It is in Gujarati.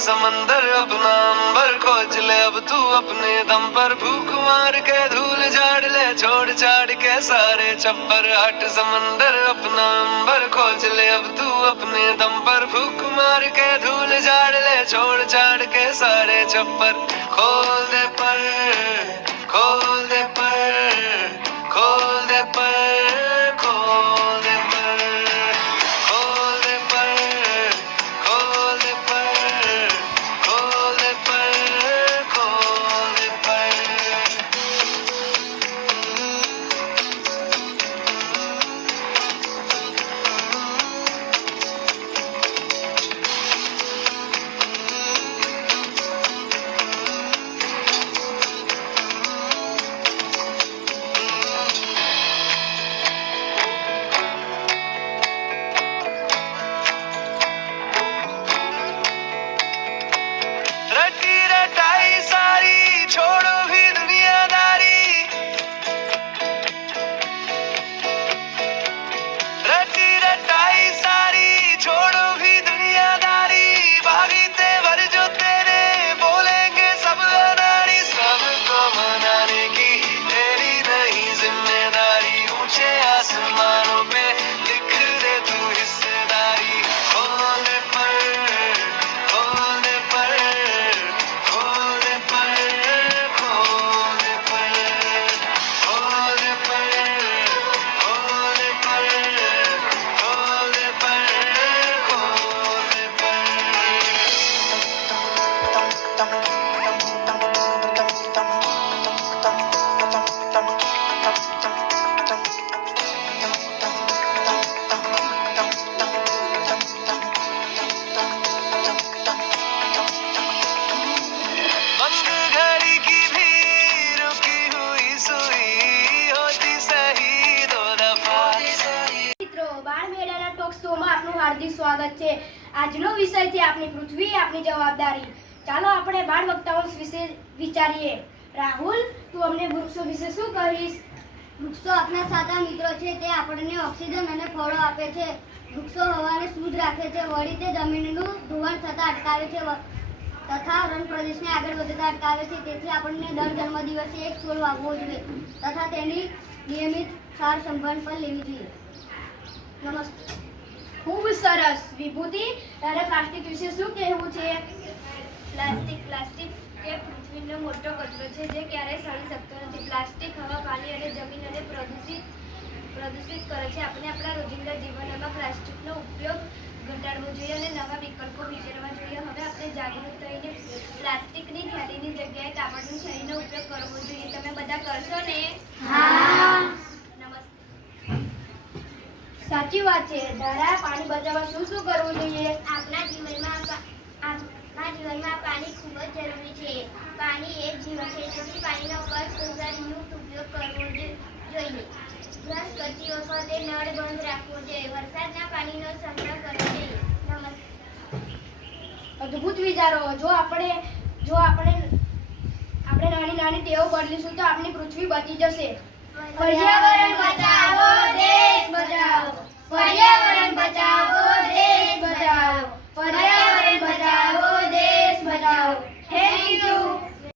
समंदर अपना अंबर खोज ले अब तू अपने दम पर भूख मार के धूल झाड़ ले छोड़ छाड़ के सारे छप्पर हट समंदर अपना अंबर खोज ले अब तू अपने दम पर भूख मार के धूल झाड़ ले छोड़ छाड़ के सारे छप्पर खोल दे पर खोल दे पर खोल दे पर खोल दे पर खोल दे पर खोल दे पर खोल दे पर खोल दे पर रटी रटाई सारी छोड़ो भी दुनियादारी रटी रटाई सारी छोड़ो भी दुनियादारी भागी तेवर जो तेरे बोलेंगे सब अनाड़ी सबको मनाने की तेरी नहीं जिम्मेदारी ऊंचे आसमानों पे लिख दे तू हिस्सेदारी खोल दे पर खोल दे पर खोल दे पर खोल दे पर खोल दे पर खोल दे पर खोल दे पर खोल दे पर बंद घड़ी की भी रुकी हुई सुई होती सही दो दफा મિત્રો બાળ મેળાના ટોક શોમાં આપનું હાર્દિક સ્વાગત છે। આજનો વિષય છે આપણી પૃથ્વી આપણી જવાબદારી। ચાલો આપણે બાળ વક્તાઓ વિશે વિચારીએ। રાહુલ, તું અમને વૃક્ષો વિશે શું કહીશ? વૃક્ષો આપણા સાચા મિત્રો છે। તે આપણને ઓક્સિજન અને ફળો આપે છે। વૃક્ષો હવાને શુદ્ધ રાખે છે, વળી તે જમીનનું ધોવાણ થતા અટકાવે છે તથા રણ પ્રદેશને આગળ વધતા અટકાવે છે। તેથી આપણને દર જન્મદિવસે એક છોડ વાવવો જોઈએ તથા તેની નિયમિત સાર સંભાળ પણ લેવી જોઈએ। નમસ્તે। ખૂબ સરસ। વિભૂતિ, તારે પ્લાસ્ટિક વિશે શું કહેવું છે? પ્લાસ્ટિક એ પૃથ્વીનો મોટો કચરો છે જે ક્યારેય સડી શકતો નથી। પ્લાસ્ટિક હવા, પાણી અને જમીનને પ્રદૂષિત કરે છે। આપણે આપણા રોજિંદા જીવનમાં પ્લાસ્ટિકનો ઉપયોગ ઘટાડવો જોઈએ અને નવા વિકલ્પો વિચારવા જોઈએ। હવે આપણે જાગૃત થઈને પ્લાસ્ટિકની થેલીની જગ્યાએ કાપડની થેલીનો ઉપયોગ કરવો જોઈએ। તમે બધા કરશો ને? હા। નમસ્તે। સાચી વાત છે। ધારા, પાણી બચાવવા શું શું કરવું જોઈએ? આપણા જીવનમાં પાણી ખૂબ જ જરૂરી છે। પાણી એક જીવન છે, તેથી પાણીનો અસરયુક્ત ઉપયોગ કરવો જોઈએ। બ્રશ કરતી વખતે નળ બંધ રાખવો જોઈએ। વરસાદના પાણીનો સંગ્રહ કરવો જોઈએ। નમસ્તે। અદ્ભુત વિચારો। જો આપણે નાની નાની ટેવો બદલીશું તો આપણી પૃથ્વી બચી જશે। પર્યાવરણ બચાવો, દેશ બચાવો। પર્યાવરણ